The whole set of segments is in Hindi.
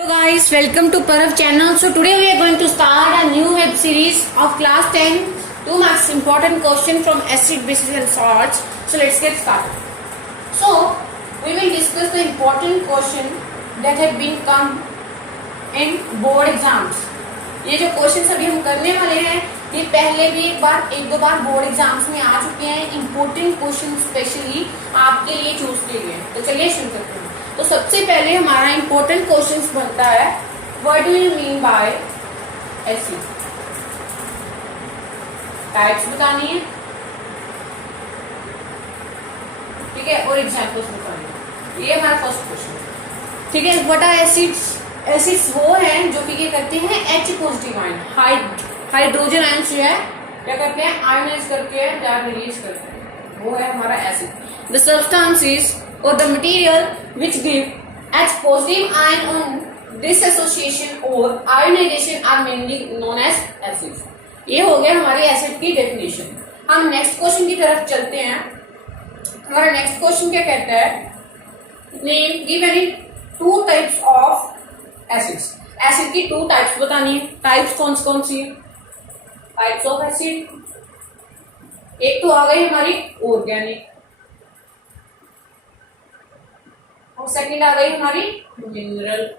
Hello guys, welcome to Parav channel. So today we are going to start a new web series of class 10, 2 marks important question from acid, bases and salts. So let's get started. So we will discuss the important question that have been come in board exams. ये जो क्वेश्चन अभी हम करने वाले हैं ये पहले भी एक दो बार बोर्ड एग्जाम्स में आ चुके हैं. इंपॉर्टेंट क्वेश्चन स्पेशली आपके लिए चूज किए गए. तो चलिए शुरू करते हैं. तो सबसे पहले हमारा इंपॉर्टेंट क्वेश्चन बनता है what do you mean by acid. Types बतानी है, ठीक है, और एग्जांपल्स बतानी है. ये हमारा फर्स्ट क्वेश्चन, ठीक है. What are acids. एसिड्स वो हैं जो कि क्या करते हैं H positive ion hydrogen ion जो है क्या करते हैं आयनाइज करके रिलीज करते हैं, वो है हमारा acid. The substances or the material which give H positive ion on dissociation or ionization are mainly known as acids. ये हो गया हमारे एसिड की डेफिनेशन. हम नेक्स्ट क्वेश्चन की तरफ चलते हैं. हमारा नेक्स्ट क्वेश्चन क्या कहता है, name give any two types of acids. Acid की टू टाइप्स बतानी है. टाइप्स कौन सी है टाइप्स ऑफ एसिड. एक तो आ गई हमारी ऑर्गेनिक और सेकंड आ गई हमारी मिनरल.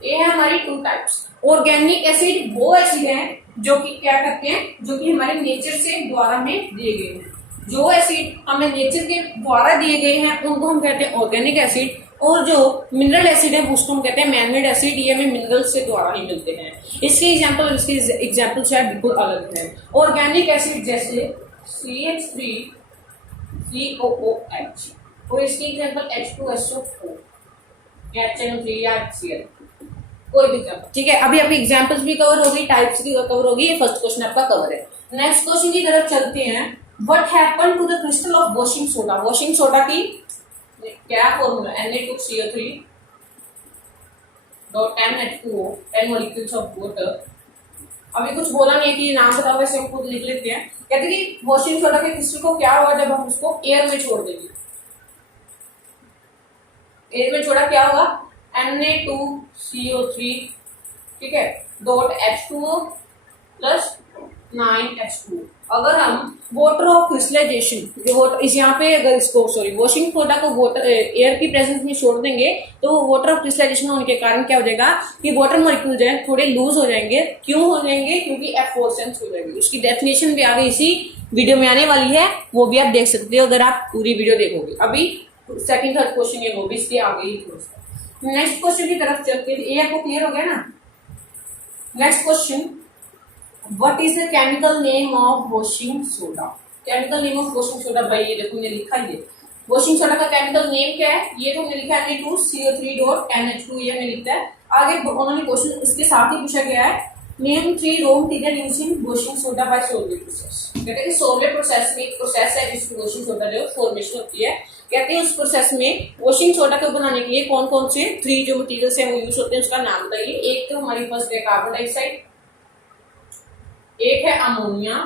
ये है हमारी टू टाइप्स. ऑर्गेनिक एसिड वो एसिड हैं जो कि क्या करते हैं, जो कि हमारे नेचर से द्वारा में दिए गए हैं. जो एसिड हमें नेचर के द्वारा दिए गए हैं उनको हम कहते हैं ऑर्गेनिक एसिड. और जो मिनरल एसिड है उसको हम कहते हैं मैनमेड एसिड. ये हमें मिनरल से द्वारा ही मिलते हैं. इसके एग्जाम्पल शायद बिल्कुल अलग है. ऑर्गेनिक एसिड जैसे CH3 COOH और इसकी एग्जांपल H2SO4 या HNO3 या HCl, कोई भी एग्जांपल, ठीक है. अभी आपकी एग्जांपल्स भी कवर हो गई, टाइप्स भी कवर होगी. ये फर्स्ट क्वेश्चन आपका कवर है. नेक्स्ट क्वेश्चन की तरफ चलते हैं. What happened to the crystal of washing soda. Washing soda की क्या formula, Na2CO3 10H2O 10 molecules of water. अभी कुछ बोला नहीं है कि नाम बताओ, वैसे हम खुद लिख लेते हैं. कहते हैं कि वॉशिंग सोडा के क्रिस्टल को क्या होगा जब हम उसको एयर में छोड़ देंगे. एयर में छोड़ा क्या होगा Na2CO3, ठीक है, .H2O प्लस 9H2O. अगर हम वाटर ऑफ क्रिस्टलाइजेशन जो इस यहाँ पे अगर इसको वॉशिंग सोडा को वाटर एयर की प्रेजेंस में छोड़ देंगे तो वाटर ऑफ क्रिस्टलाइजेशन होने के कारण क्या हो जाएगा कि वाटर मॉलिक्यूल जो है थोड़े लूज हो जाएंगे. क्यों हो जाएंगे, क्योंकि एफ्लोरेसेंस हो जाएगी. उसकी डेफिनेशन भी आगे इसी वीडियो में आने वाली है, वो भी आप देख सकते हो अगर आप पूरी वीडियो देखोगे. अभी सेकंड थर्ड क्वेश्चन ये वो भी इसके आगे ही. नेक्स्ट क्वेश्चन की तरफ चलते हैं. ये आपको क्लियर हो गया ना. Next question, what is the chemical name of washing soda. Chemical name of washing soda, भाई ये देखो मैंने लिखा है. वॉशिंग सोडा का केमिकल नेम क्या है, ये तो मैंने लिखा है Na2CO3.10H2. ये मैंने लिखा है. आगे उन्होंने क्वेश्चन इसके साथ ही पूछा गया है, name 3 raw material using washing soda by Solvay process. कहते हैं कि सोलवेट प्रोसेस में एक प्रोसेस है जिसमें वॉशिंग सोडा जो फॉर्मेशन होती है. कहते हैं उस प्रोसेस में वॉशिंग सोडा को बनाने के लिए कौन कौन से 3 जो मटेरियल्स हैं वो यूज होते हैं, उसका नाम बताइए. एक तो हमारी पास है कार्बन डाइऑक्साइड, एक है अमोनिया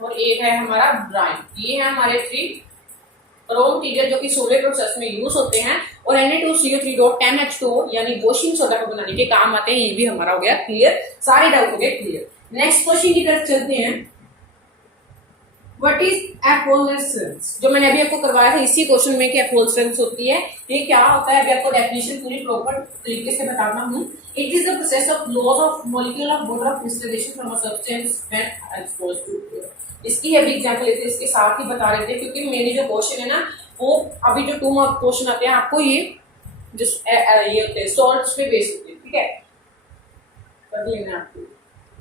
और एक है हमारा ब्राइन. ये है हमारे 3 रॉ मटेरियल जो कि सोलवेट प्रोसेस में यूज होते हैं और Na2CO3.10H2O यानी वॉशिंग सोडा को बनाने के काम आते हैं. ये भी हमारा हो गया क्लियर. सारे डाउट हो गए क्लियर. नेक्स्ट क्वेश्चन की तरफ चलते हैं. What is efflorescence. जो मैंने अभी आपको करवाया था इसी क्वेश्चन में कि एफोल्सरेंस होती है, ये क्या होता है, अभी आपको डेफिनेशन पूरी प्रॉपर तरीके से बताता हूँ. It is the process of loss of molecule of water of crystallization from a substance when exposed to air. इसकी अभी एग्जांपल लेते हैं, इसके साथ ही बता देते हैं क्योंकि मेरे जो क्वेश्चन है ना वो अभी जो 2 मार्क क्वेश्चन आते हैं आपको ये जो ये होते हैं सॉल्ट्स पे बेस होते हैं, ठीक है. कर लेना आपको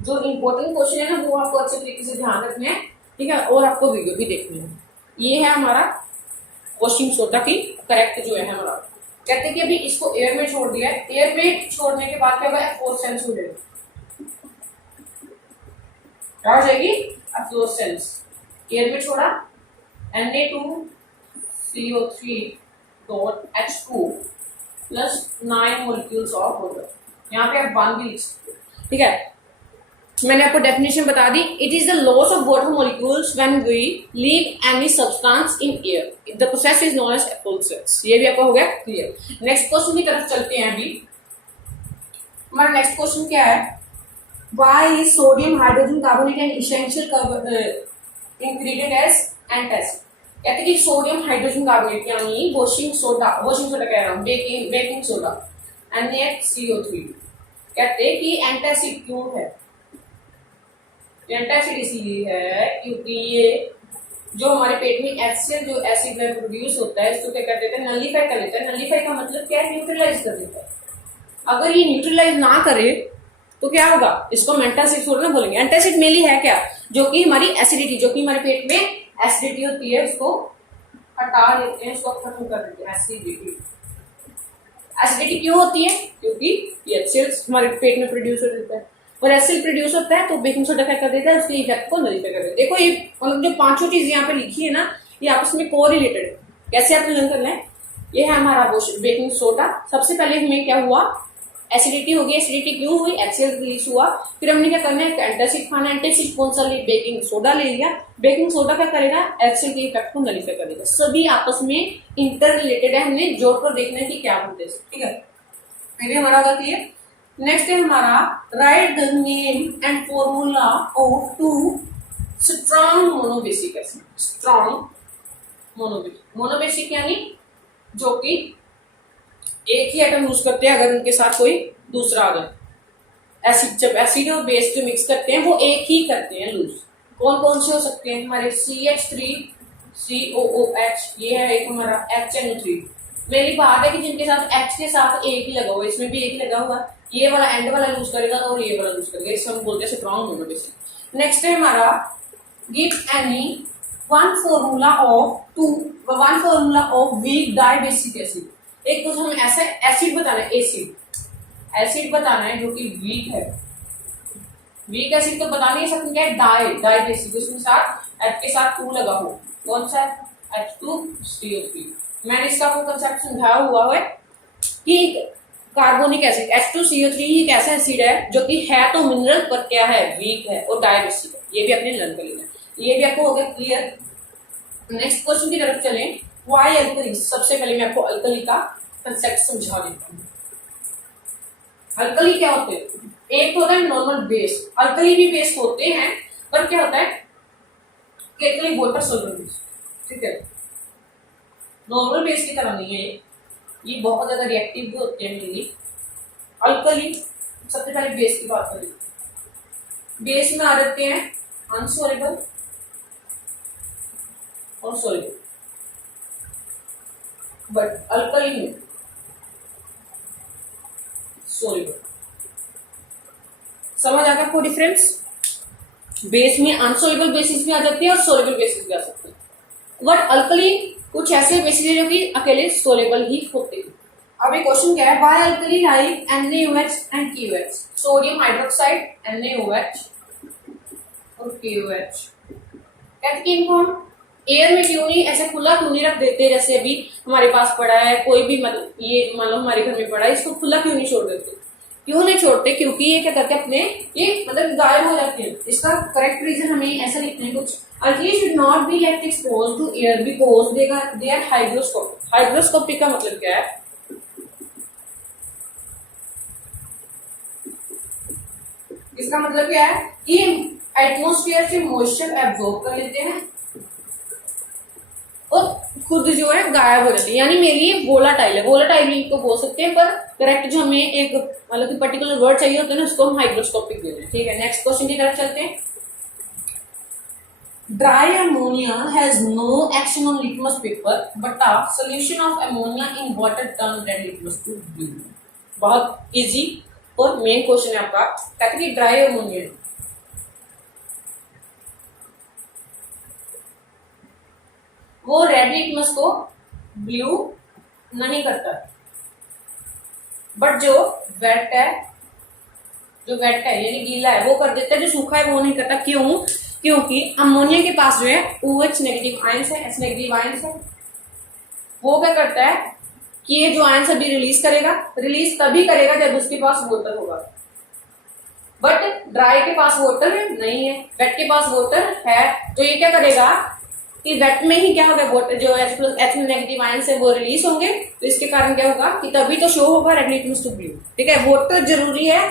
जो इंपॉर्टेंट क्वेश्चन है ना वो आपको अच्छे तरीके से ध्यान रखना है, ठीक है, और आपको वीडियो भी देखनी है. ये है हमारा वॉशिंग सोडा की करेक्ट जो है हमारा. कहते हैं कि अभी इसको एयर में छोड़ दिया है. एयर में छोड़ने के बाद क्या होगा, एफ्लोरेसेंस हो जाएगी. क्या हो जाएगी, एफ्लोरेसेंस. एयर में छोड़ा Na2CO3.H2 plus 9 molecules of water. यहाँ पे आप 1 भी लिख सकते हो, ठीक है. मैंने आपको डेफिनेशन बता दी, it is the loss of water molecules when we leave any substance in air, the process is known as efflorescence. ये भी आपका हो गया क्लियर। नेक्स्ट क्वेश्चन की तरफ चलते हैं। अभी हमारा नेक्स्ट क्वेश्चन क्या है, why is sodium hydrogen carbonate an essential ingredient as antacid. कहते हैं कि सोडियम हाइड्रोजन कार्बोनेट यानी वॉशिंग सोडा कह रहा हूँ, बेकिंग सोडा NaCO3, कहते हैं कि एंटासिड क्यों है। एंटासिड इसलिए है क्योंकि ये जो हमारे पेट में HCl जो एसिड में प्रोड्यूस होता है, इसको क्या कर देते हैं, नलीफाई कर देता है। नलीफाई का मतलब क्या है, न्यूट्रलाइज कर देता है। अगर ये न्यूट्रलाइज ना करे तो क्या होगा, इसको हम एंटासिड थोड़ा ना बोलेंगे। एंटासिड मेनली है क्या, जो कि हमारी एसिडिटी, जो कि हमारे पेट में एसिडिटी होती है, उसको हटा देते हैं, उसको खत्म कर देते हैं। एसिडिटी क्यों होती है, क्योंकि ये HCl हमारे पेट में प्रोड्यूस हो जाता है, और HCl प्रोड्यूस होता है तो बेकिंग सोडा क्या कर देता है, उसके इफेक्ट को नलीफाई कर देता है। देखो ये मतलब जो पांचों चीज यहाँ पे लिखी है ना, ये आपस में को रिलेटेड है। कैसे आप लर्न करना है, ये है हमारा बेकिंग सोडा। सबसे पहले हमें क्या हुआ, एसिडिटी हो गई। एसिडिटी क्यों हुई, HCl रिलीज हुआ। फिर हमने क्या करना है, एंटासिड खाना। एंटासिड कौन सा ले, बेकिंग सोडा ले लिया। बेकिंग सोडा क्या करेगा, HCl के इफेक्ट को नलीफाई कर देगा। सभी आपस में इंटर रिलेटेड है, हमने जोड़कर देखना है कि क्या होते हैं। ठीक है, पहले हमारा होगा क्लियर। नेक्स्ट है हमारा, write the name and formula of two strong monobasic acid. Strong monobasic यानी जो कि एक ही एटम यूज करते हैं, अगर उनके साथ कोई दूसरा आ जाए। एसिड, जब एसिड और बेस जो मिक्स करते हैं वो एक ही करते हैं लूज। कौन कौन से हो सकते हैं, हमारे CH3 COOH, ये है एक हमारा HNO3। मेरी बात है कि जिनके साथ H के साथ एक ही लगा हुआ, इसमें भी एक ही लगा हुआ, ये वाला एंड वाला यूज करेगा और ये वाला यूज करेगा, इसको हम बोलते हैं स्ट्रॉन्ग मोनोबेसिक। नेक्स्ट है हमारा, give any one formula of weak dibasic acid. एक कुछ हमें ऐसा एसिड बताना है, एसिड बताना है जो कि वीक है। वीक एसिड तो बता नहीं सकते, क्या है, डाइबेसिक, उसके साथ H के साथ 2 लगा हो। कौन सा है, H2CO3। मैंने इसका आपको कंसेप्ट समझाया हुआ है कि कार्बोनिक एसिड H2CO3 ही एक ऐसा एसिड है जो कि है तो मिनरल पर क्या है, वीक है और डाइबेसिक है। ये भी अपने लर्न कर लेना, ये भी आपको हो गया क्लियर। नेक्स्ट क्वेश्चन की तरफ चलें, वाई अल्कली। सबसे पहले मैं आपको अल्कली का कंसेप्ट समझा देता हूँ। अल्कली क्या होते हैं, एक तो होता है नॉर्मल बेस। अल्कली भी बेस होते हैं, पर क्या होता है कि अल्कली वाटर सॉल्युबल बेस। ठीक है, नॉर्मल बेस की तरह नहीं है ये बहुत ज्यादा रिएक्टिव भी होते हैं मेनली। अल्कली, सबसे पहले बेस की बात करें, बेस में आ जाते हैं अनसोलेबल और सोलेबल, बट अल्कली में सोलेबल। समझ आ गया आपको डिफरेंस, बेस में अनसोलेबल बेसिस भी आ जाती है और सोलेबल बेसिस भी आ सकते हैं। बट अल्कली कुछ ऐसे बेसिस है जो कि अकेले सोलेबल ही होते हैं। अब ये क्वेश्चन क्या है, why alkali like NaOH and KOH। Sodium hydroxide NaOH और KOH, कहते हैं कि इनको हम एयर में क्यों नहीं ऐसे खुला क्यों नहीं रख देते, जैसे अभी हमारे पास पड़ा है कोई भी, मतलब ये मान लो हमारे घर में पड़ा है, इसको खुला क्यों नहीं छोड़ देते, क्यों नहीं छोड़ते, क्योंकि ये क्या करते हैं अपने, ये मतलब गायब हो जाते हैं। इसका करेक्ट रीजन हमें ऐसा लिखते हैं कुछ, alkali should not be left exposed to air because they are hygroscopic. Hygroscopic का मतलब क्या है, इसका मतलब क्या है कि एटमॉस्फेयर से मॉइस्चर एब्जॉर्ब कर लेते हैं और खुद जो है गायब हो जाती है, यानी मेरे लिए वोलाटाइल है। वोलाटाइल इनको बोल सकते हैं, पर करेक्ट जो हमें एक मतलब कि पर्टिकुलर वर्ड चाहिए होता है ना, उसको हम हाइग्रोस्कोपिक देते हैं। ठीक है, नेक्स्ट क्वेश्चन की तरफ चलते हैं। Dry ammonia has no action on litmus paper but a solution of ammonia in water turn that litmus to blue. बहुत इजी और मेन क्वेश्चन है आपका, कहते हैं ड्राई अमोनिया वो रेड लिटमस को ब्लू नहीं करता, बट जो वेट है यानी गीला है वो कर देता है, जो सूखा है वो नहीं करता। क्यों, क्योंकि अमोनिया के पास जो है OH नेगेटिव आयंस है, H नेगेटिव आयंस है। वो क्या करता है कि ये जो आयंस अभी रिलीज तभी करेगा जब उसके पास वाटर होगा। बट ड्राई के पास वाटर नहीं है, वेट के पास वाटर है, तो ये क्या करेगा कि वेट में ही क्या होगा, वाटर जो H नेगेटिव आयंस है वो रिलीज होंगे, तो इसके कारण क्या होगा कि तभी तो शो होगा रेड लिटमस टू ब्लू। ठीक है, वाटर जरूरी है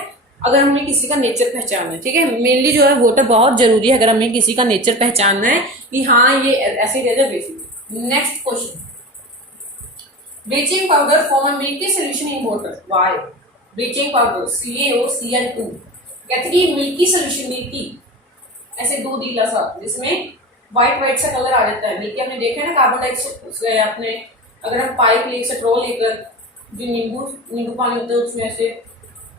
अगर हमें किसी का नेचर पहचानना है। ठीक है, मेनली जो है वाटर बहुत जरूरी है अगर हमें किसी का नेचर पहचानना है कि हाँ ये एसिड है या basic. Next question, bleaching powder form a milky solution in water, why? Bleaching powder CaOCl2 कहते हैं कि मिल्की सॉल्यूशन, मिल्की ऐसे दूध नीला सा जिसमें व्हाइट सा कलर आ जाता है, मिल्की आपने देखा है ना, कार्बन डाइऑक्साइड अपने अगर हम पाइप लेकर स्ट्रॉ लेकर जो नींबू पानी होता है उसमें ऐसे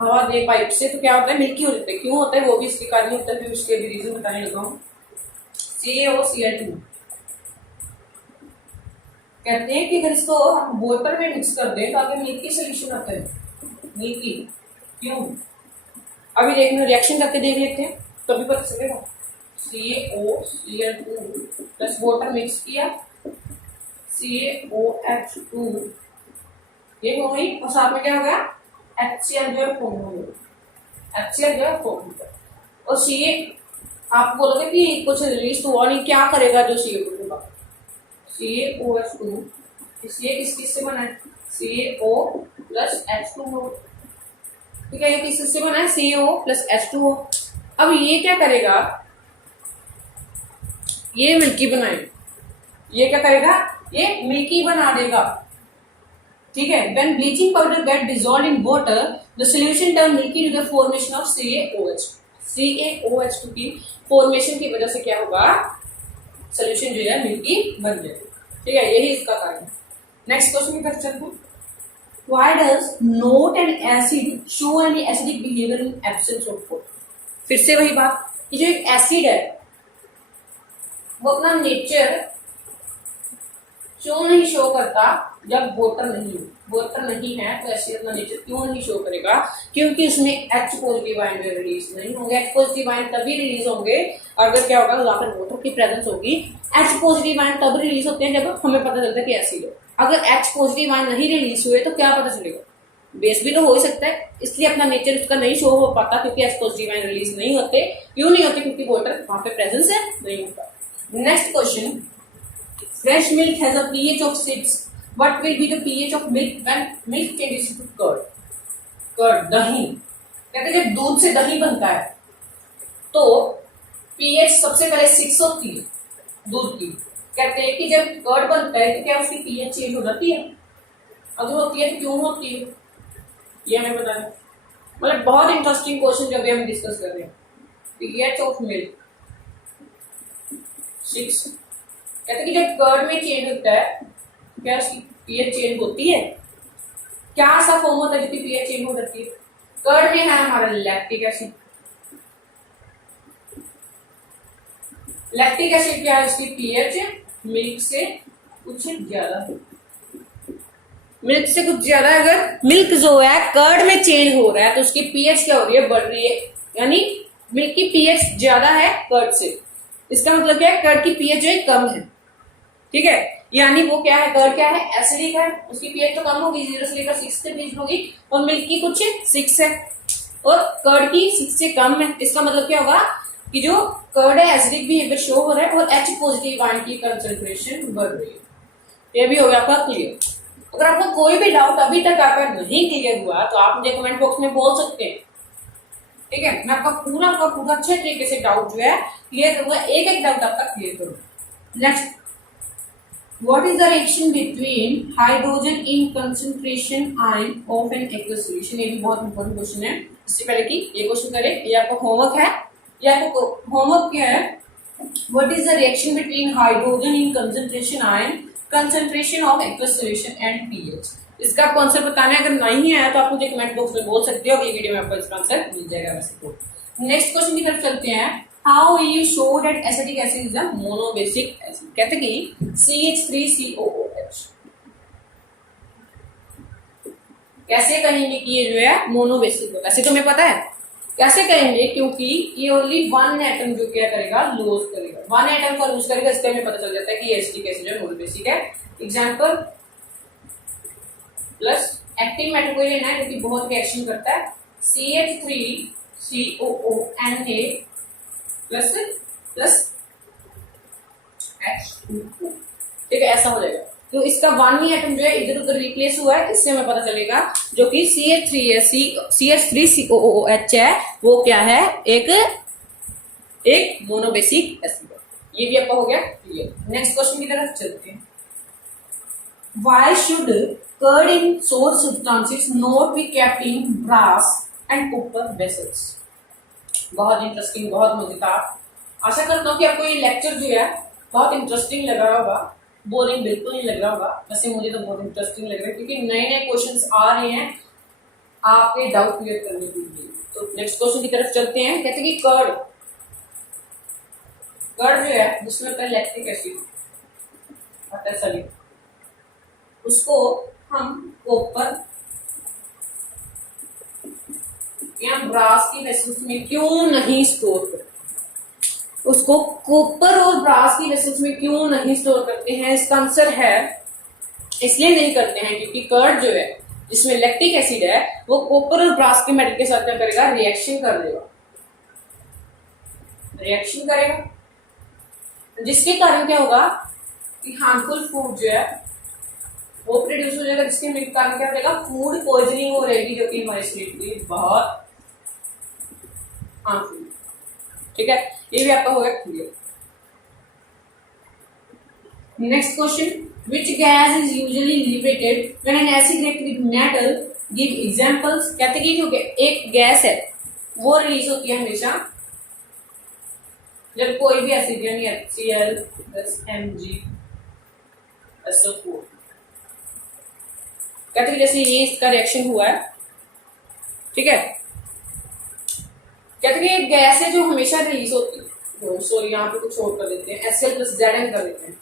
हवा दे पाइप से, तो क्या होता है मिल्की हो जाता है। क्यों होता है वो भी इसके कारण होता है, फिर उसके भी रीजन बताने लगा हूँ। CaOCl2 कहते हैं कि अगर इसको हम वाटर में मिक्स कर दें तो आगे मिल्की सोल्यूशन आता है, मिल्की। क्यों? अभी देखना, रिएक्शन करके देख लेते हैं तभी पता चलेगा। CaOCl2 प्लस वाटर मिक्स किया, CaOH2 ये हो गई, और साथ में क्या हो गया HCl जो है फॉर्म हो गया, HCl जो है फॉर्म हो गया। और Ca आप बोलोगे कि कुछ रिलीज तो हुआ नहीं, क्या करेगा जो CO2 होगा, CaOH2 इसलिए किस से बना है CO प्लस H2O। ठीक है, ये किस से बना है CO प्लस H2O। अब ये क्या करेगा, ये मिल्की बनाए, ये क्या करेगा, ये मिल्की बना देगा। ठीक है, when bleaching powder get dissolved in water the solution turn milky to the formation of CaOH। CaOH2 की फॉर्मेशन की वजह से क्या होगा, सोल्यूशन जो है मिल्की बन जाएगा। ठीक है, यही इसका कारण है। नेक्स्ट क्वेश्चन की तरफ चलते हैं, why does not an acid show any acidic behavior in absence of water? फिर से वही बात कि जो एक एसिड है वो अपना नेचर क्यों नहीं शो करता जब वाटर नहीं है, तो एसिड अपना नेचर क्यों नहीं शो करेगा, क्योंकि उसमें H पॉजिटिव आयन रिलीज नहीं होंगे। H पॉजिटिव आयन तभी रिलीज होंगे अगर क्या होगा, वहां पर वाटर की प्रेजेंस होगी। H पॉजिटिव आयन तब रिलीज होते हैं जब हमें पता चलता है कि एसिड है। अगर H पॉजिटिव आयन नहीं रिलीज हुए तो क्या पता चलेगा, बेस भी तो हो ही सकता है, इसलिए अपना नेचर उसका नहीं शो हो पाता क्योंकि H पॉजिटिव आयन रिलीज नहीं होते। क्यों नहीं होते, क्योंकि वाटर वहां पे प्रेजेंस है नहीं होता। Next question, fresh milk has a pH of 6. What will be the pH of milk when milk changes to curd? Curd दही, कहते हैं जब दूध से दही बनता है तो pH सबसे पहले 6 होती है दूध की। कहते हैं कि जब कर्ड बनता है तो क्या उसकी pH चेंज हो जाती है, अगर होती है तो क्यों होती है, ये हमें बताना। मतलब बहुत इंटरेस्टिंग क्वेश्चन जो भी हम डिस्कस कर रहे हैं। pH ऑफ मिल्क 6, कहते हैं कि जब कर्ड में चेंज होता है क्या उसकी pH चेंज होती है, क्या ऐसा फॉर्म होता है जिसकी pH चेंज हो जाती है। कर्ड में है हमारा लैक्टिक एसिड, लैक्टिक एसिड क्या है, इसकी pH मिल्क से कुछ ज्यादा है, मिल्क से कुछ ज्यादा। अगर मिल्क जो है कर्ड में चेंज हो रहा है तो उसकी pH क्या हो रही है, बढ़ रही है, यानी मिल्क की pH ज्यादा है कर्ड से। इसका मतलब क्या है, कर्ड की pH जो है कम है। ठीक है, यानी वो क्या है, कर्ड क्या है, एसिडिक है, उसकी pH तो कम होगी, 0 से लेकर 6 के बीच होगी, और मिल्क की कुछ 6 है और कर्ड की 6 से कम है। इसका मतलब क्या होगा कि जो कर्ड है एसिडिक बिहेवियर शो हो रहा है और H पॉजिटिव आयन की कंसंट्रेशन बढ़ रही है। ये भी हो गया आपका क्लियर। अगर आपको कोई भी डाउट अभी तक आपका नहीं क्लियर हुआ तो आप मुझे कमेंट बॉक्स में बोल सकते हैं। ठीक है, मैं आपका पूरा अच्छे तरीके से डाउट जो है क्लियर करूंगा, एक एक डाउट आपका क्लियर करूंगा। Next, what is the reaction between hydrogen in concentration ion of an aqueous solution? ये भी बहुत इंपॉर्टेंट क्वेश्चन है। इससे पहले कि ये क्वेश्चन करें, ये आपका होमवर्क है, ये आपको होमवर्क क्या है, what is the reaction between hydrogen in concentration ion, concentration of aqueous solution and pH? इसका आपको आंसर बताना है। अगर नहीं आया तो आप मुझे कमेंट बॉक्स में बोल सकते हो, अगली वीडियो में आपको इसका आंसर मिल जाएगा वैसे तो। नेक्स्ट क्वेश्चन की तरफ चलते हैं, how you show that acetic acid is a monobasic acid? कहते कि CH3COOH कैसे कहेंगे कि ये जो है मोनोबेसिक है, वैसे तो हमें पता है कैसे कहेंगे, क्योंकि ये ओनली वन एटम जो क्या करेगा, लूज करेगा, वन एटम का लूज करेगा, इससे हमें पता चल जाता है कि ये एसिटिक एसिड है, मोनोबेसिक है। एग्जांपल प्लस एक्टिव मेटल को लेना है जो कि बहुत रिएक्शन करता है, CH3 COONA plus plus H2O, ठीक है, ऐसा हो जाएगा। तो इसका 1 ही एटम जो है इधर उधर रिप्लेस हुआ है, इससे हमें पता चलेगा जो कि CH3COOH है वो क्या है, एक मोनोबेसिक एसिड है। ये भी आपका हो गया क्लियर। नेक्स्ट क्वेश्चन की तरफ चलते हैं। Why should curd in sour substances not be kept in brass and copper vessels? बहुत इंटरेस्टिंग, बहुत मजेदार। आशा करता हूँ कि आपको ये लेक्चर जो है बहुत इंटरेस्टिंग लग रहा होगा, बोरिंग बिल्कुल नहीं लग रहा होगा। वैसे मुझे तो बहुत इंटरेस्टिंग लग रहा है क्योंकि नए नए क्वेश्चंस आ रहे हैं आपके डाउट क्लियर करने के लिए। तो नेक्स्ट क्वेश्चन की तरफ चलते हैं। कहते हैं कि कर्ड जो है जिसमें होता है लैक्टिक एसिड होता है सॉरी, उसको हम कॉपर या ब्रास की वेसल्स में क्यों नहीं स्टोर करते, उसको कॉपर और ब्रास की वेसल्स में क्यों नहीं स्टोर करते हैं? इसका आंसर है इसलिए नहीं करते हैं क्योंकि कर्ड जो है जिसमें लैक्टिक एसिड है वो कॉपर और ब्रास के मेटल के साथ क्या करेगा, रिएक्शन कर देगा, रिएक्शन करेगा, जिसके कारण क्या होगा कि हार्मफुल फूड जो है वो प्रोड्यूस हो जाएगा, जिसके कारण क्या होगा, फूड पॉइजनिंग हो रहेगी जो कि हमारे शरीर के लिए बहुत हार्मफुल, ठीक है। ये भी आपका होगा clear. Next question, which gas is usually liberated when an acid react with metal? Give examples। कहते हैं कि एक गैस है वो रिलीज होती है हमेशा जब कोई भी एसिड यानी HCl प्लस MgSO4, कहते हैं जैसे ये इसका रिएक्शन हुआ है, ठीक है। कहते हैं गैस है जो हमेशा रिलीज होती है, सॉरी यहाँ पे कुछ और कर देते हैं, HCl प्लस Zn कर देते हैं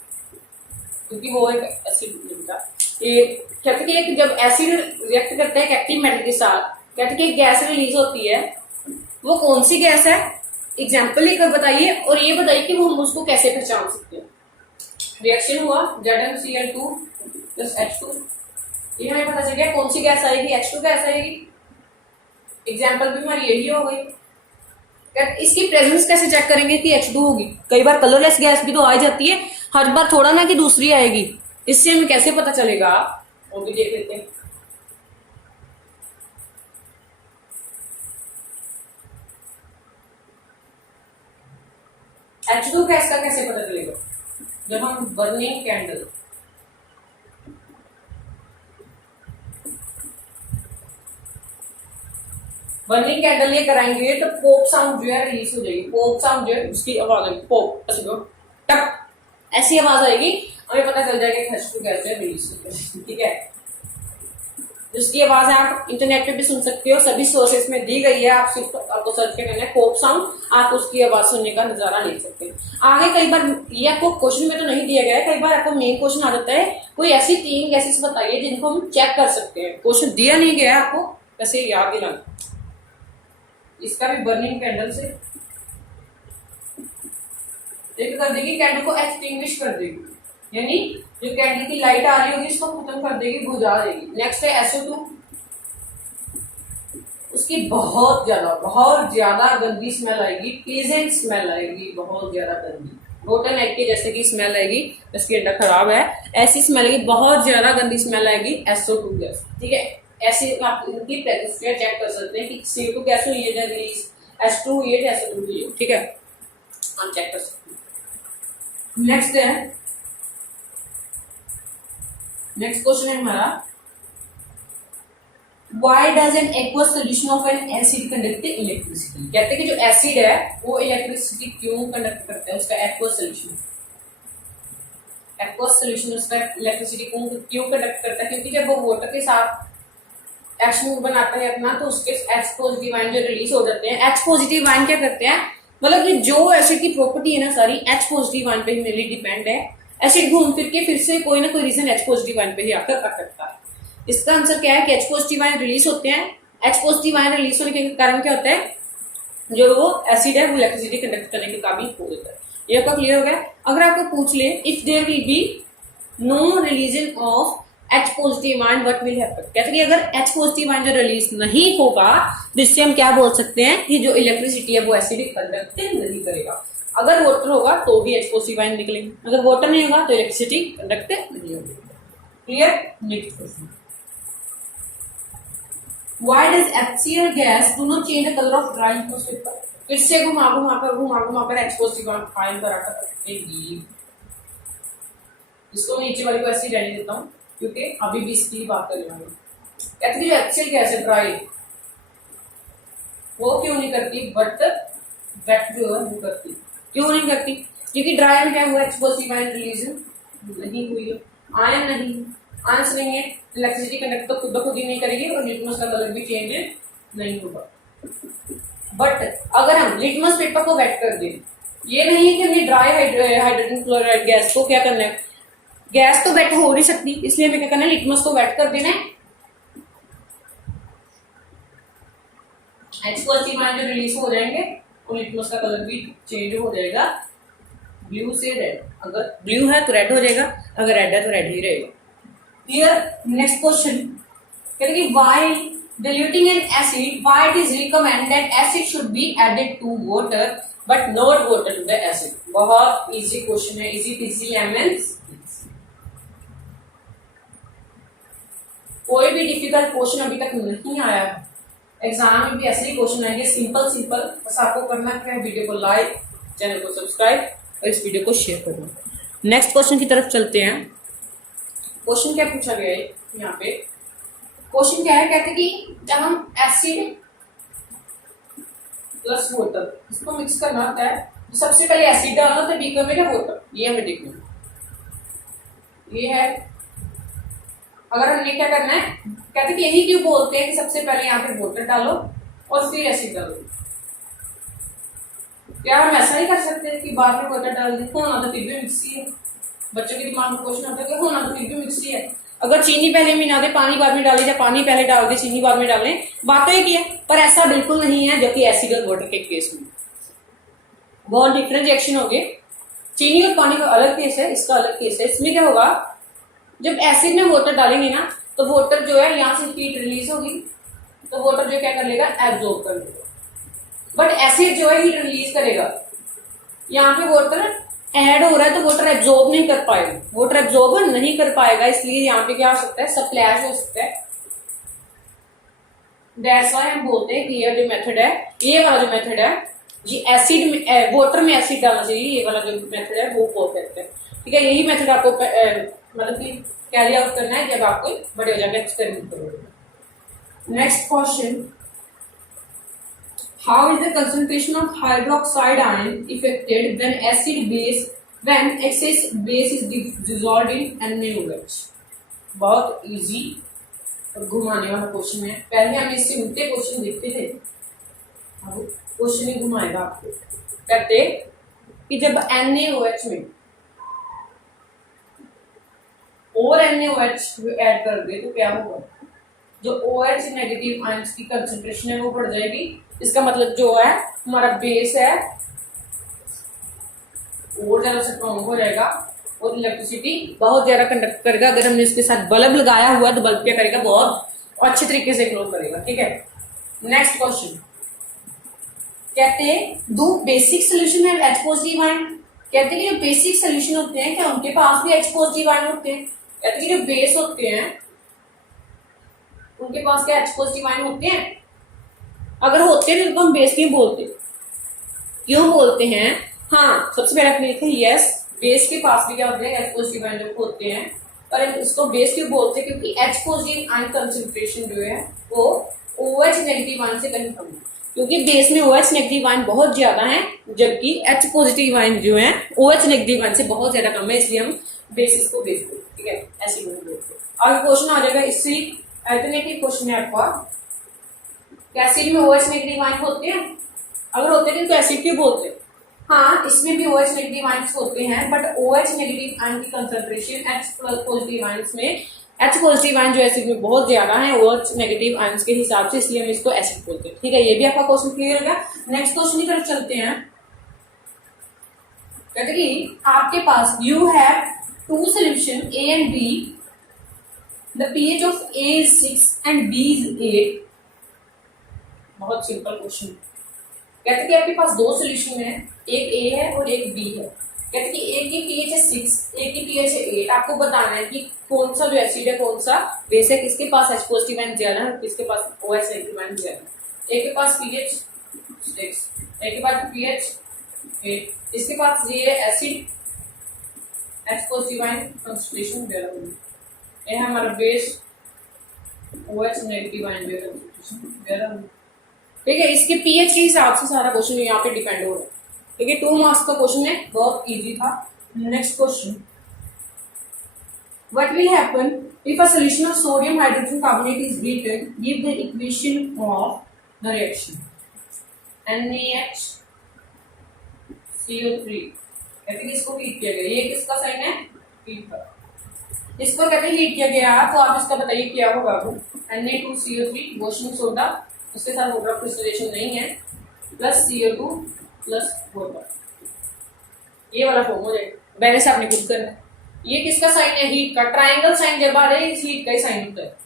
क्योंकि वो एक एसिड मिलता है। ये कहते हैं कि जब एसिड रिएक्ट करता है एक्टिव मेटल के साथ, कहते हैं कि गैस रिलीज होती है, वो कौन सी गैस है, एग्जाम्पल लेकर बताइए और ये बताइए कि वो हम उसको कैसे पहचान सकते हैं। रिएक्शन हुआ ZnCl2 प्लस H2, ये हमें पता चल गया कौन सी गैस आएगी, H2 गैस आएगी। एग्जाम्पल भी हमारी यही हो गई। इसकी प्रेजेंस कैसे चेक करेंगे कि H2 होगी? कई बार कलरलेस गैस भी तो आ जाती है, हर बार थोड़ा ना कि दूसरी आएगी, इससे हमें कैसे पता चलेगा वो भी देख लेते हैं। H2 गैस का कैसे पता चलेगा? जब हम बर्निंग कैंडल ये कराएंगे तो पॉप साउंड जो है रिलीज हो जाएगी। पॉप साउंड जो है उसकी आवाज आएगी, पॉप टक ऐसी आवाज आएगी, हमें पता चल जाएगा कि H2 गैस है रिलीज हो जाएगी, ठीक है। जिसकी आवाज आप इंटरनेट पे भी सुन सकते हो, सभी सोर्सेस में दी गई है, आप सिर्फ आपको सर्च करना है पॉप साउंड, आप उसकी आवाज सुनने का नजारा ले सकते हैं। आगे कई बार ये आपको क्वेश्चन में तो नहीं दिया गया है, कई बार आपको मेन क्वेश्चन आ जाता है कोई ऐसी 3 गैसेस बताइए जिनको हम चेक कर सकते हैं। क्वेश्चन दिया नहीं गया है आपको, वैसे याद दिलाना। इसका भी बर्निंग कैंडल से एक कर देगी, कैंडल को एक्सटिंग्विश कर देगी, यानी जो कैंडल की लाइट आ रही होगी इसको खत्म कर देगी, बुझा देगी। नेक्स्ट है SO2, उसकी बहुत ज्यादा गंदी स्मेल आएगी, प्लीजेंट स्मेल आएगी, बहुत ज्यादा गंदी, रोटन एग के जैसे की स्मेल आएगी, इसकी अंडा खराब है ऐसी स्मेल आएगी, बहुत ज्यादा गंदी स्मेल आएगी SO2 गैस, ठीक है। ऐसे आप इनकी प्रेजेंस चेक कर सकते हैं कि CO2 गैस हुई है रिलीज, H2 हुई है, SO2 हुई है, ठीक है, हम चेक कर सकते हैं। नेक्स्ट क्वेश्चन है हमारा, Why does an aqueous solution of an acid conduct electricity? कहते हैं कि जो एसिड है वो इलेक्ट्रिसिटी क्यों कंडक्ट करता है, उसका एक्वस सोल्यूशन उसका इलेक्ट्रिसिटी क्यों कंडक्ट करता है? क्योंकि जब वो वाटर के साथ एक्शन बनाता है अपना तो उसके H पॉजिटिव आयन जो रिलीज हो जाते हैं। H पॉजिटिव आयन क्या करते हैं, मतलब कि जो एसिड की प्रॉपर्टी है ना सारी H पॉजिटिव आयन पे ही मेनली डिपेंड है। एसिड घूम फिर के फिर से कोई ना कोई रीजन H पॉजिटिव आयन पे ही आकर अटकता है। इसका आंसर क्या है कि H पॉजिटिव आयन रिलीज होते हैं। H पॉजिटिव आयन रिलीज होने के कारण क्या होता है, जो वो एसिड है वो इलेक्ट्रिसिटी कंडक्ट करने के काबिल हो जाता है। ये आपका क्लियर हो गया। अगर आपको पूछ ले if there will be no religion of H positive ion what will happen, कहते हैं कि अगर H पॉजिटिव आयन जो रिलीज नहीं होगा जिससे हम क्या बोल सकते हैं कि जो इलेक्ट्रिसिटी है वो एसिडिक कंडक्ट नहीं करेगा। अगर वाटर होगा तो भी H पॉजिटिव आयन निकलेंगे, अगर वाटर नहीं होगा तो इलेक्ट्रिसिटी कंडक्ट नहीं होगी। Clear. Next question, Why does HCl gas do not change the color of dry litmus paper? फिर से घुमा कर H पॉजिटिव आयन पर आकर रखेगी। इसको नीचे वाली को ऐसे ही रहने देता हूँ क्योंकि अभी भी इसकी बात कर रहा हूँ। कहते हैं जो HCl गैस है ड्राई वो क्यों नहीं करती, बट वेट जो है वो करती। क्यों नहीं करती, क्योंकि ड्राई में क्या हुआ, H पॉजिटिव आयन रिलीज नहीं हुई है, आयन नहीं, आयंस नहीं है, इलेक्ट्रिसिटी कंडक्ट तो खुद ब खुद ही नहीं करेगी और लिटमस का कलर भी चेंज नहीं होगा। बट अगर हम लिटमस पेपर को वेट कर दें, ये नहीं है कि हमने ड्राई हाइड्रोजन क्लोराइड गैस को क्या करना है, गैस तो वेट हो नहीं सकती, इसलिए हमें क्या करना है, लिटमस को वेट कर देना है। H पॉजिटिव आयन जो रिलीज हो जाएंगे और लिटमस का कलर भी चेंज हो जाएगा, ब्लू से रेड, अगर ब्लू है तो रेड हो जाएगा, अगर रेड है तो रेड ही रहेगा। Here, next question, कहते हैं कि while diluting an acid, why it is recommended that acid should be added to water but not water to the acid? बहुत easy question है, easy peasy lemons। कोई भी डिफिकल्ट क्वेश्चन अभी तक नहीं आया, एग्जाम में भी ऐसे ही क्वेश्चन आएंगे, सिंपल सिंपल। बस आपको करना क्या है, वीडियो को लाइक, चैनल को सब्सक्राइब और इस वीडियो को शेयर करना। नेक्स्ट क्वेश्चन की तरफ चलते हैं। क्वेश्चन क्या पूछा गया है यहाँ पे, क्वेश्चन क्या है, कहते हैं कि जब हम एसिड प्लस वाटर इसको मिक्स करना होता है तो सबसे पहले एसिड डालना होता है बीकर में या वाटर, ये हमें देखना है। ये है, अगर हमने क्या करना है, कहते हैं कि यही क्यों बोलते हैं कि सबसे पहले यहाँ पे वाटर डालो और फिर एसिड डालो। क्या हम ऐसा ही कर सकते हैं कि बाद में वाटर डाल दें, होना तो फिर भी मिक्सी है। बच्चों के दिमाग में क्वेश्चन आता है कि होना तो फिर भी मिक्सी है, अगर चीनी पहले मिला दे पानी बाद में डाले या पानी पहले डाल दे चीनी बाद में डालें, बात तो एक ही है। पर ऐसा बिल्कुल नहीं है जो कि एसिड और वाटर के केस में बहुत डिफरेंट रिएक्शन होंगे। चीनी और पानी का अलग केस है, इसका अलग केस है। इसमें क्या होगा, जब एसिड में वाटर डालेंगे ना तो वाटर जो है यहाँ से हीट रिलीज होगी तो वाटर जो क्या कर लेगा, एब्जॉर्ब कर लेगा। बट एसिड जो है हीट रिलीज करेगा, यहाँ पे वाटर ऐड हो रहा है तो वाटर एब्जॉर्ब नहीं कर पाएगा, वाटर एब्जॉर्ब नहीं कर पाएगा, इसलिए यहाँ पे क्या हो सकता है, स्प्लैश हो सकता है। दैट्स व्हाई हम बोलते हैं कि ये जो मेथड है, ये वाला जो मेथड है, ये एसिड में वाटर में एसिड डालना चाहिए, ये वाला जो मेथड है वो परफेक्ट है। ठीक है, यही मेथड आपको मतलब कि कैरी आउट करना है जब आपको बड़े हो जाकर एक्सपेरिमेंट करोगे। Next question, how is the concentration of hydroxide ion affected when excess base is dissolved in NaOH? बहुत इजी और घुमाने वाला क्वेश्चन है। पहले हम इससे उल्टे क्वेश्चन देखते थे, अब क्वेश्चन ही घुमाएगा आपको। कहते कि जब NaOH में और NaOH ऐड कर दे तो क्या होगा, जो OH नेगेटिव आयंस की कंसंट्रेशन है वो बढ़ जाएगी। इसका मतलब जो है हमारा बेस है और ज्यादा स्ट्रॉन्ग हो जाएगा और इलेक्ट्रिसिटी बहुत ज्यादा कंडक्ट करेगा। अगर हमने इसके साथ बल्ब लगाया हुआ है तो बल्ब क्या करेगा, बहुत अच्छे तरीके से ग्लो करेगा। ठीक है, नेक्स्ट क्वेश्चन, कहते हैं दो बेसिक सोल्यूशन है H पॉजिटिव आयन। कहते हैं कि जो बेसिक सोल्यूशन होते हैं क्या उनके पास भी H पॉजिटिव आयन होते हैं। कहते हैं कि जो बेस होते हैं उनके पास क्या H पॉजिटिव आयन होते हैं। अगर होते हैं तो हम बेस क्यों बोलते, क्यों बोलते हैं, हाँ सबसे पहले अपने लिखे यस, बेस के पास भी क्या होते हैं H पॉजिटिव आयन जो होते हैं। पर इसको बेस क्यों बोलते हैं, क्योंकि H पॉजिटिव आयन कंसंट्रेशन जो है वो OH नेगेटिव आयन से कहीं कम है, क्योंकि बेस में OH नेगेटिव आयन बहुत ज्यादा है जबकि H पॉजिटिव आयन जो है OH नेगेटिव आयन से बहुत ज्यादा कम है, इसलिए हम बेसिस को बेस बोलते हैं। ठीक है, ऐसे बोलते हैं। आगे क्वेश्चन आ जाएगा, इससे अल्टरनेटिव क्वेश्चन है आपका, एसिड में OH नेगेटिव आयन होते हैं, अगर होते हैं तो एसिड क्यों बोलते हैं। हाँ, इसमें भी OH नेगेटिव आयंस होते हैं, बट OH नेगेटिव आयन की कंसंट्रेशन H पॉजिटिव आयंस में, H पॉजिटिव आयन जो एसिड में बहुत ज्यादा है OH नेगेटिव आयंस के हिसाब से, इसलिए हम इसको एसिड बोलते हैं। ठीक है, ये भी आपका क्वेश्चन क्लियर हो गया। नेक्स्ट क्वेश्चन की तरफ चलते हैं। कहते कि आपके पास you have two solution A and B the pH of A is 6 and B is 8। बहुत सिंपल क्वेश्चन। कहते हैं कि आपके पास दो सोल्यूशन है, एक A है और एक B है। कहते हैं कि एक की pH है 6, एक की pH है 8। आपको बताना है कि कौन सा जो एसिड है, कौन सा बेस है, किसके पास H पॉजिटिव आयन ज्यादा है, किसके पास OH नेगेटिव आयन ज्यादा है। एक के पास pH 6, एक के पास pH 8, इसके पास ये acid H positive ion concentration ज्यादा होगी। ये है हमारा base, OH negative ion concentration ज्यादा होगी। ठीक है, इसके pH के हिसाब से सारा क्वेश्चन यहाँ पे डिपेंड हो रहा है। ठीक है, 2 मार्क्स का क्वेश्चन है, बहुत इजी था। Next question, what will happen if a solution of sodium hydrogen carbonate is written, give the equation of the reaction NaH CO3। कहते हैं इसको हीट किया गया, ये किसका साइन है, हीट का। इसको कहते हैं हीट किया गया, तो आप इसका बताइए क्या होगा। Na2CO3 वॉशिंग सोडा, उसके साथ वाटर क्रिस्टलाइजेशन नहीं है, प्लस CO2 प्लस वाटर, ये वाला फॉर्म हो जाएगा। पहले से आपने खुद करना है। ये किसका साइन है, हीट का। ट्राइंगल साइन जब आ रहे इस हीट का ही साइन होता है।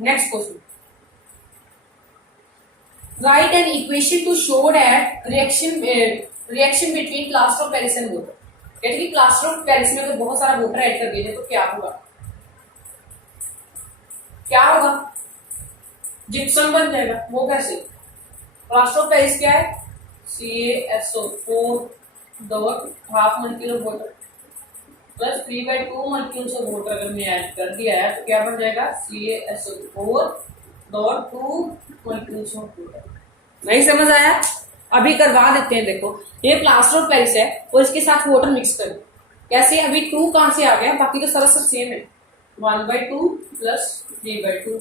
Next question, right an equation two show that reaction between plaster of Paris and water. कहते हैं कि प्लास्टर ऑफ पेरिस में अगर बहुत सारा वाटर ऐड कर दिया जाए तो क्या होगा, क्या होगा, जिप्सम बन जाएगा। वो कैसे, प्लास्टर ऑफ पेरिस क्या है, CaSO4 dot half molecule of water plus 3/2 molecules of water अगर मैं ऐड कर दिया है तो क्या बन जाएगा, CaSO4 dot 2 molecules of water. नहीं समझ आया, अभी करवा देते हैं। देखो ये प्लास्टर ऑफ पेरिस है और इसके साथ वाटर मिक्स कर, कैसे, अभी 2 कहां से आ गया, बाकी तो सारा सब सेम है। 1/2 प्लस 3/2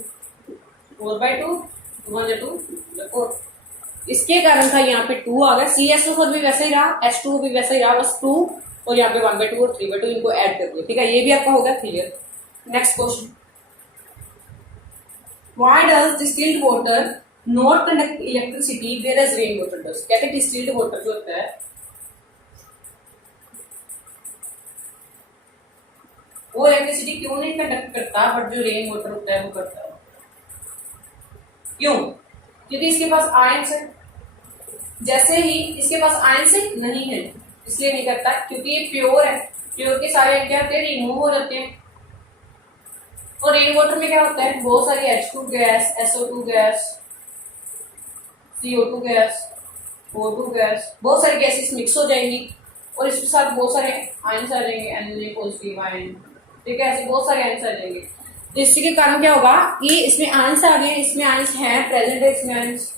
4/2 1/2 4, इसके कारण था यहाँ पे 2 आ गया। CaSO4 भी वैसे ही रहा, H2 भी वैसे ही रहा, बस 2 और यहाँ पे 1/2 और 3/2 इनको ऐड कर दिया। ठीक है, ये भी आपका होगा clear. Next question, why does distilled water not conduct electricity whereas rain water does. कहते हैं डिस्टिल्ड वाटर जो होता है वो इलेक्ट्रिसिटी क्यों नहीं कंडक्ट करता, बट जो रेन वाटर होता है वो करता है। क्यों, क्योंकि इसके पास आयंस है। जैसे ही इसके पास आयंस नहीं है इसलिए नहीं करता, क्योंकि ये प्योर है। प्योर के सारे क्या होते हैं, रिमूव हो जाते हैं। और रेन वाटर में क्या होता है, बहुत सारी H2 gas, SO2 gas, CO2 gas, O2 gas, बहुत सारी गैसेस मिक्स हो जाएंगी और इसके साथ बहुत सारे आयंस आ जाएंगे, Na पॉजिटिव आयन। ठीक है, ऐसे बहुत सारे आयंस आ जाएंगे। तो इसके कारण क्या होगा, ये इसमें आयंस आ गए, इसमें आयंस है, प्रेजेंट है इसमें आयंस।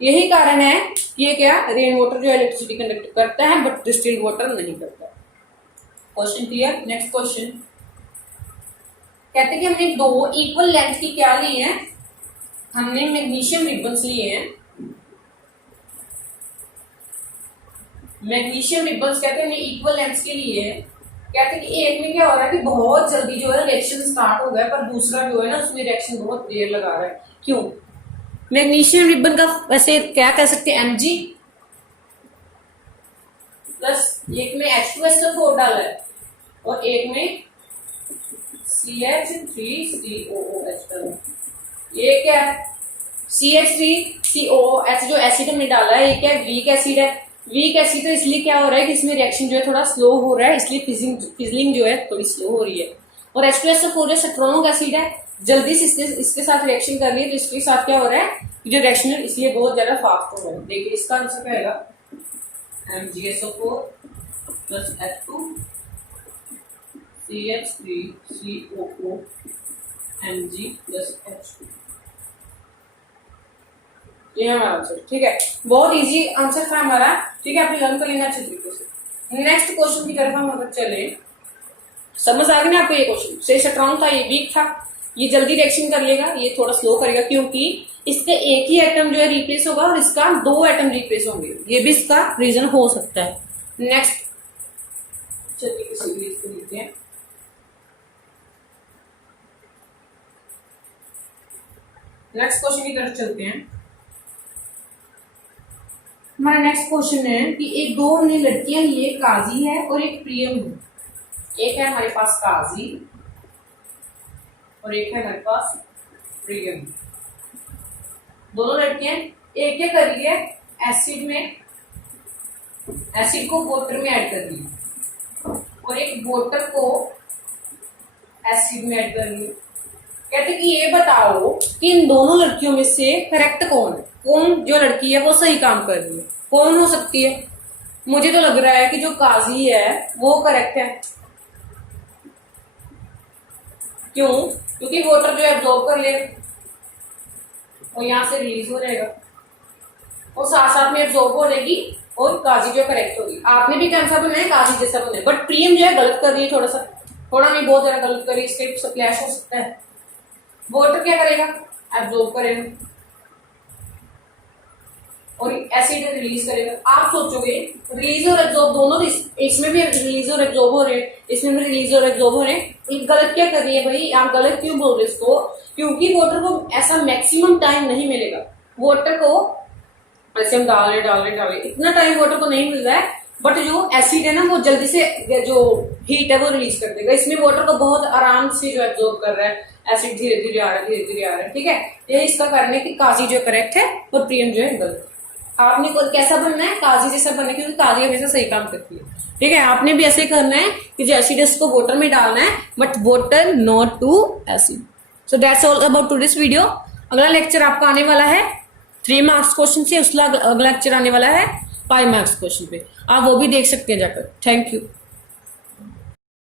यही कारण है कि ये क्या, रेन वाटर जो इलेक्ट्रिसिटी कंडक्ट करता है बट डिस्टिल्ड वाटर नहीं करता। Question clear. नेक्स्ट क्वेश्चन, कहते हैं कि हमने 2 इक्वल लेंथ की क्या ली है, हमने मैग्नीशियम रिबन्स लिए हैं। मैग्नीशियम रिबन्स कहते हैं हमने इक्वल लेंथ के लिए है। कहते हैं कि एक में क्या हो रहा है कि बहुत जल्दी जो है रिएक्शन स्टार्ट हो गया, पर दूसरा जो है ना उसमें रिएक्शन बहुत देर लगा रहा है। क्यों, मैग्नीशियम रिबन का वैसे क्या कह सकते हैं, Mg प्लस एक में H2SO4 डाला है और एक में CH3COOH डाला है। ये क्या है, CH3COOH जो एसिड हमने डाला है, ये क्या है, वीक एसिड है। वीक एसिड तो इसलिए क्या हो रहा है कि इसमें रिएक्शन जो है थोड़ा स्लो हो रहा है, इसलिए फिजलिंग जो है थोड़ी स्लो हो रही है। और H2SO4 जो स्ट्रॉन्ग एसिड है, जल्दी से इसके साथ रिएक्शन कर रही है, तो इसके साथ क्या हो रहा है, जो रिएक्शन है इसलिए बहुत ज्यादा फास्ट हो रहा है। देखिए इसका आंसर क्या आएगा, MgSO4 plus H2 CH3COO Mg plus H2, ये हमारा आंसर। ठीक है, बहुत इजी आंसर था हमारा। ठीक है, आपने लर्न कर लेना अच्छे तरीके से। नेक्स्ट क्वेश्चन की तरफ हम अगर चले, समझ आ गई ना आपको, ये क्वेश्चन से स्ट्रॉन्ग था, ये वीक था, ये जल्दी रिएक्शन कर लेगा, ये थोड़ा स्लो करेगा, क्योंकि इसके एक ही एटम जो है रिप्लेस होगा और इसका 2 एटम रिप्लेस होंगे, ये भी इसका रीजन हो सकता है। नेक्स्ट चलिए किसी भी इसको लिखते हैं। नेक्स्ट क्वेश्चन की तरफ चलते हैं। हमारा नेक्स्ट क्वेश्चन है कि एक 2 हमने लड़कियां ली है, काजी है और एक प्रियम है। एक है हमारे पास काजी और एक है हमारे पास प्रियम। दोनों लड़कियां, एक क्या कर रही है, एसिड में, एसिड को वाटर में ऐड कर रही है और एक वाटर को एसिड में ऐड कर रही है। कहते कि ये बताओ कि इन दोनों लड़कियों में से करेक्ट कौन है, कौन जो लड़की है वो सही काम कर रही है, कौन हो सकती है। मुझे तो लग रहा है कि जो काजी है वो करेक्ट है। क्यों? क्योंकि वाटर जो एब्जॉर्ब कर ले और यहां से रिलीज हो जाएगा और साथ साथ में एब्जॉर्ब हो जाएगी और काजी जो करेक्ट होगी। आपने भी कैसा बनाया, काजी जैसा बनाया, बट प्रियम जो है गलत कर रही है, थोड़ा सा, थोड़ा नहीं बहुत ज्यादा गलत कर रही है, इससे क्लैश हो सकता है। वाटर क्या करेगा, एब्जॉर्ब करेगा और एसिड रिलीज करेगा। आप सोचोगे रिलीज और एब्जॉर्ब दोनों, इसमें भी रिलीज और एब्जॉर्ब हो रहे हैं, इसमें भी रिलीज और एब्जॉर्ब हो रहे हैं, गलत क्या कर रही है भाई, आप गलत क्यों बोल रहे इसको? क्योंकि वाटर को ऐसा मैक्सिमम टाइम नहीं मिलेगा। वाटर को ऐसे हम डाल रहे इतना टाइम वाटर को नहीं मिल रहा है, बट जो एसिड है ना वो जल्दी से जो हीट है वो रिलीज कर देगा। इसमें वाटर को बहुत आराम से जो एब्जॉर्ब कर रहा है, एसिड धीरे धीरे आ रहा है, धीरे धीरे आ रहा है। ठीक है, ये इसका कारण है कि काजी जो करेक्ट है और प्रियम जो है गलत। आपने कैसा बनना है, काजी जैसा बनना है, क्योंकि काजी हमेशा सही काम करती है। ठीक है, आपने भी ऐसे करना है कि जो एसिड है उसको वाटर में डालना है, but water not to acid. So that's all about today's video. अगला लेक्चर आपका आने वाला है 3 मार्क्स क्वेश्चन से, उसका अगला लेक्चर आने वाला है 5 मार्क्स क्वेश्चन पे। आप वो भी देख सकते हैं जाकर। Thank you.